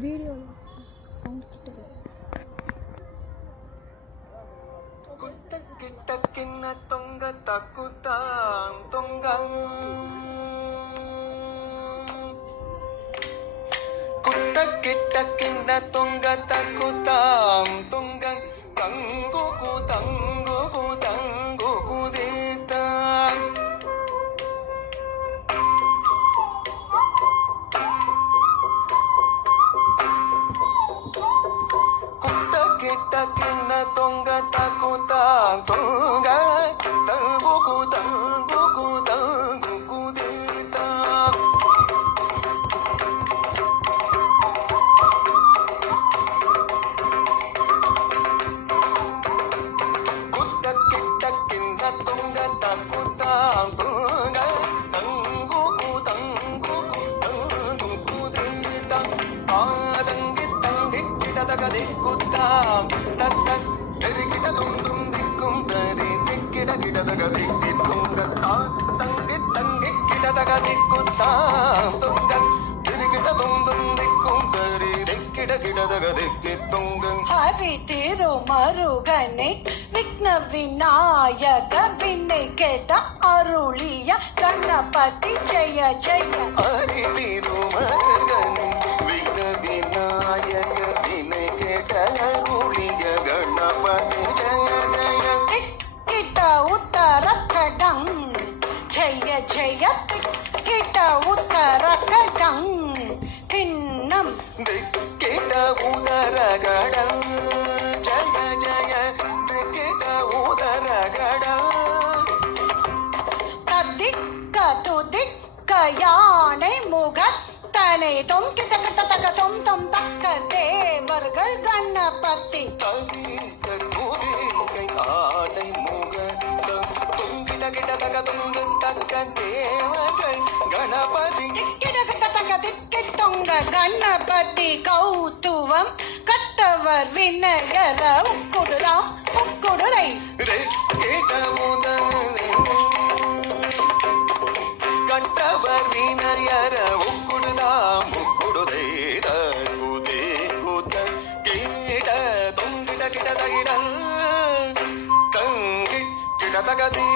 video sound கிட்ட குத்த கிட்ட கிண்ண தொங்க தக்குத்தான் தொங்கம் குத்த கிட்ட கிண்ண தொங்க தக்குத்தான் தொங்கம் தங்கு தங்கு தங்கு குதேத்தான் குத்த கிட்ட கிண்ண தொங்க தக்குத்தான் தொங்க தங்கு தங்கு தங்கு குதேத்தான் குத்த கிட்ட கிண்ண தொங்க தக்குத்தான் தொங்க தங்கு தங்கு தங்கு குதேத்தான் ஆதங்கி தங்கி கிடதகதை குத்தாம் தத்த செருகிட துந்தும் திக்கும் தரி திக்கிட கிடதகதை கித்துங்க தங்கி தங்கி கிடதகதை குத்தாம் துங்க செருகிட துந்தும் திக்கும் தரி திக்கிட கிடதகதை கித்துங்க ஹரி திருமருகனே விக்ன விநாயக வினை கேட்ட அருளிய கணபதி ஜெய ஜெய ஹரி திருமருகனே விக்ன விநாயக வினை கேட்ட அருளிய கணபதி ஜெய ஜெய கிட்ட உத்தரகடம் ஜெய ஜெய கிட்ட உத்தரகடம் பின்னம் திக்கிட உதரகடம் ஜய ஜய திக்கிட உதரகடம் ததிக்க துதிக்க யானை முகத்தனை தொம் கிட்ட கிட்ட தக்க தொம் தொம் தக்க தேவர்கள் கணபதி தகிக்க குதிக்கை ஆடை முகத்தம் துங்கிட கிட தக துங்கு தக்க தேவர்கள் கணபதி கிடகிட்ட தக்க திக்கி தொங்க கணபதி கௌத்துவம் கட்டவர் வினயர உக்குடுராம் உக்குடுரை கேட்ட உதரே கட்டவர் வீணரியர உக்குடுதாம் உக்குடுதை தகுதே குத கீட தொங்கிட கிட தகிட தங்கி கிட தகதே